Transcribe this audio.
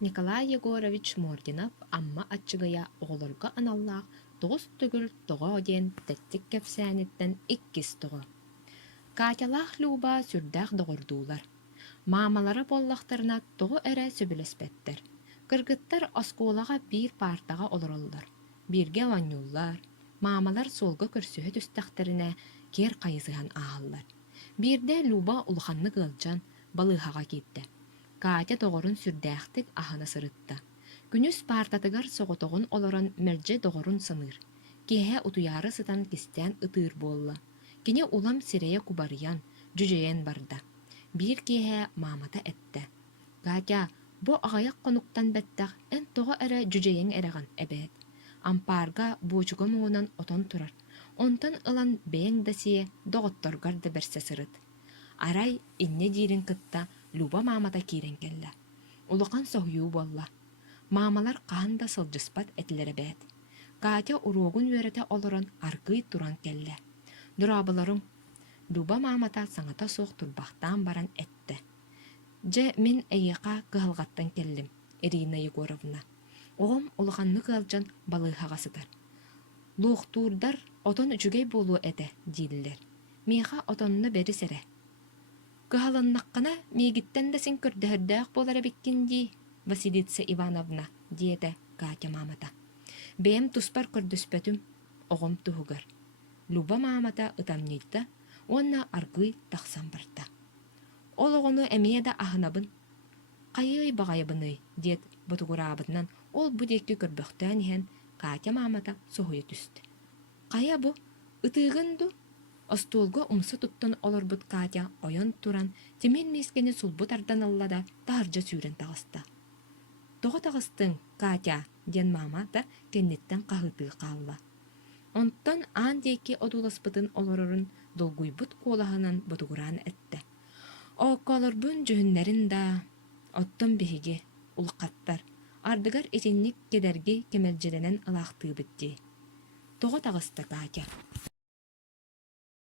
Николай Егорович Мординов амма аччыгая оҕолорго аналлаах тоҕус түгүл тоҕо диэн тэттик кэпсээниттэн иккис тоҕо. Катялаах Люба сүрдээх доҕордуулар. Маамалары боллахтарына тоҕо эрэ сөбүлэспэттэр. Кыргыттар оскуолаҕа биир партаҕа олороллар. Бииргэ оанньууллар. Маамалар суолга көрсүһө түстэхтэринэ киэр хайысыһан ааһаллар. Биирдэ Люба улаханнык ылдьан балыыһаҕа киирдэ. Катя доҕорун сүрдээхтик аһына сырытта. Күнүс партатыгар соҕотоҕун олорон мэлдьэ доҕорун саныыр. Киэһэ утуйаары сытан кистээн ытыыр буолла. Кини улам сирэйэ кубарыян, дьүдьэйэн барда. Биир киэһэ маамата этте. Катя, бу аҕайах хонуктан бэттэх эн тоҕо эрэ дьүдьэйэҥ эрэҕин эбээт. Ампаарга буочуга муунан отон турар. Онтон ылан бэйэҥ да сие доҕотторгар да бэрсэ сырыт. Арай инне диирин кытта Люба маамата киирен келлэ. Улахан соһуйуу болла. Маамалар хаан да сылдьыспат этилэрэ бэät. Катя уруогун үөрэтэ олорон аргый туран келлэ. Дурабыларың, Люба маамата саҥата суох турбахтаан баран этте. Дьэ мин эйиэхэ кыһалҕаттан келлим, Ирина Егоровна. Оҕом улаханны кыалдьан балыыһаҕа сытар. Луохтуурдар отон үчүгэй буолуо этэ дииллэр. Миэхэ отонно бери сэрэ. Кыһаланнаххына миигиттэн да син көрдөһөрдөөх буолара биккин дии, Василица Ивановна, диэтэ Катя маамата. Бэйэм туспар көрдөспөтүм, оҕом туһугар. Люба маамата ытамньыйда, уонна аргый тахсан барда. Ол оҕону эмиэ да аһынабын. Хайый баҕайабыный, диэт ботугураабытынан ол бу диэки көрбөхтөөн иһэн Катя маамата соһуйа түстэ. Хая бу, ытыыгын ду? Остуолга умса туттан олорбут Катя ойон туран, тимин мискени сулбут ардан аллада тааржа сүүрен таҕыста. Тоҕо таҕыстың, Катя, диэн маамата кенниттен хаһыытыы хаалла. Онтон аан диэки одууласпытын олорорун долгуйбут куолаһынан ботугураан этте. Окколорбун жүһүннэрин да, оттон биһиги, улхаттар, ардыгар итинник кедерги кемелжеленен ылаахтыыбыт дии. Тоҕо таҕыста Катя.